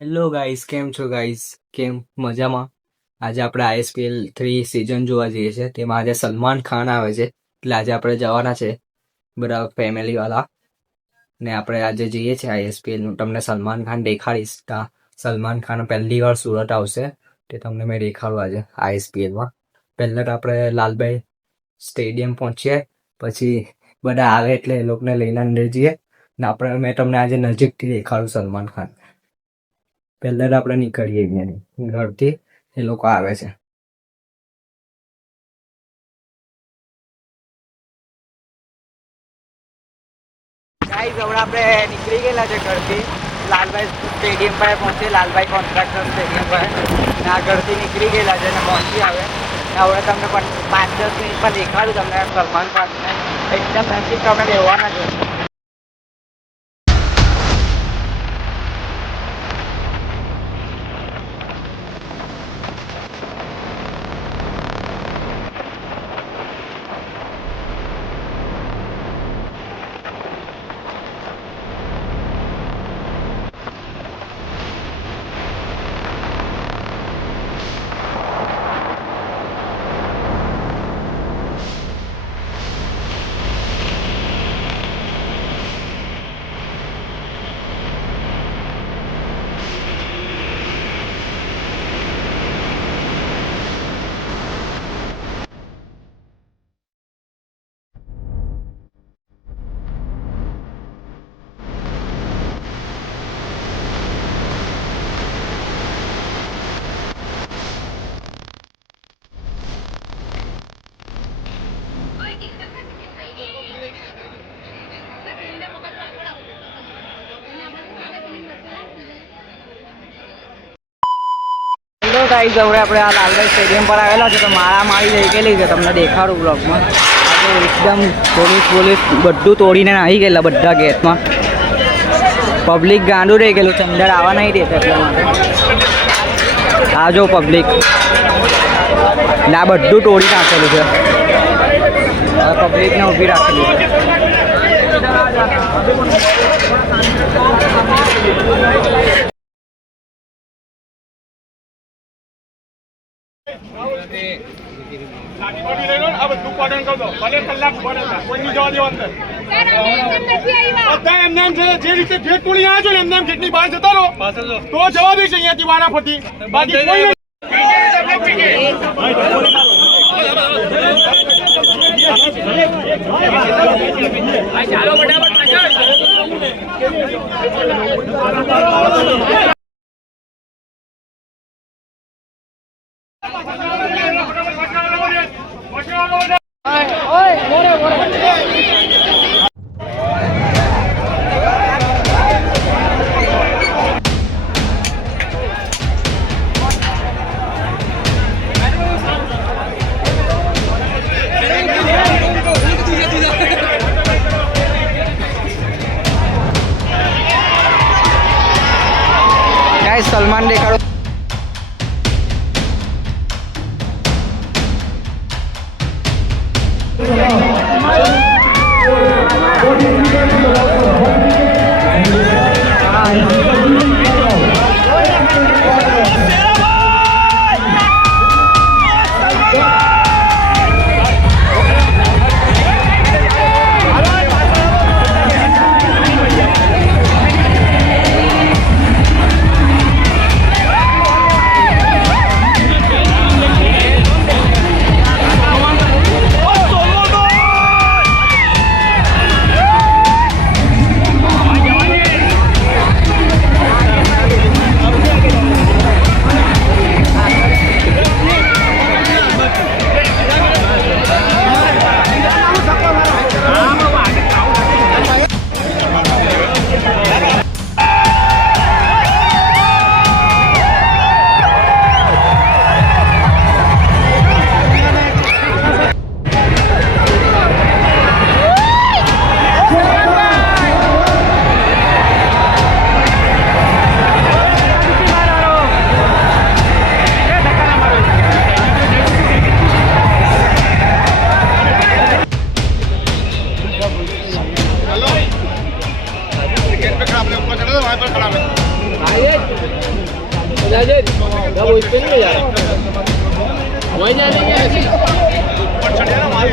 Hello guys, કેમ છો guys? કેમ મજામાં? આજે આપણે ISPL 3 સિઝન જોવા જઈએ છીએ. તેમાં આજે સલમાન ખાન આવે છે, એટલે આજે આપણે જવાના છે બધા ફેમિલી વાળા. ને આપણે આજે જઈએ છીએ ISPL નું. તમને સલમાન ખાન દેખાડીશ. સલમાન ખાન પહેલી વાર સુરત આવશે, તે તમને મેં દેખાડું આજે ISPL માં. પહેલા તો આપણે લાલભાઈ સ્ટેડિયમ પહોંચીએ, પછી બધા આવે એટલે એ લોકોને લઈને અંદર જઈએ ને મેં તમને આજે નજીકથી દેખાડું સલમાન ખાન. પહેલા તો આપણે નીકળીએ અહીંયાની ઘરથી, એ લોકો આવે છે. ગાઈસ, હવે આપણે નીકળી ગયેલા છે ઘરથી. લાલભાઈ સ્ટેડિયમ પર પહોંચીએ, લાલભાઈ કોન્ટ્રાક્ટર સ્ટેડિયમ પર. ને આ ઘરથી નીકળી ગયેલા છે ને પહોંચી આવે. હવે તમને પણ 5-10 મિનિટમાં દેખાડું તમને સલમાન ખાનને. એકદમ નજીક તમે રહેવાના છો. ગાઈસ, હવે આપણે આ લાલભાઈ સ્ટેડિયમ પર આવેલા છે તો મારી થઈ ગયેલી છે. તમને દેખાડું બ્લોગમાં. આજે એકદમ પોલીસ બધું તોડીને આવી ગયેલા બધા ગેટમાં. પબ્લિક ગાંડું રહી ગયેલું છે, અંદર આવવા નહીં દેતા એટલા માટે. આ જો પબ્લિક આ બધું તોડી નાખેલું છે. પબ્લિકને ઊભી રાખેલી છે. જે રીતે ગેટ તોડી આવ્યા છો ને એમને ગેટની બહાર જતા રહો તો જવાબી છે અહીંયાથી વારાફરતી. બાકી કોઈ ચાલો સલમાન દેખાડો. वहाँ पर खड़ा है वही जाने के ऐसे पर चढ़िया ना मार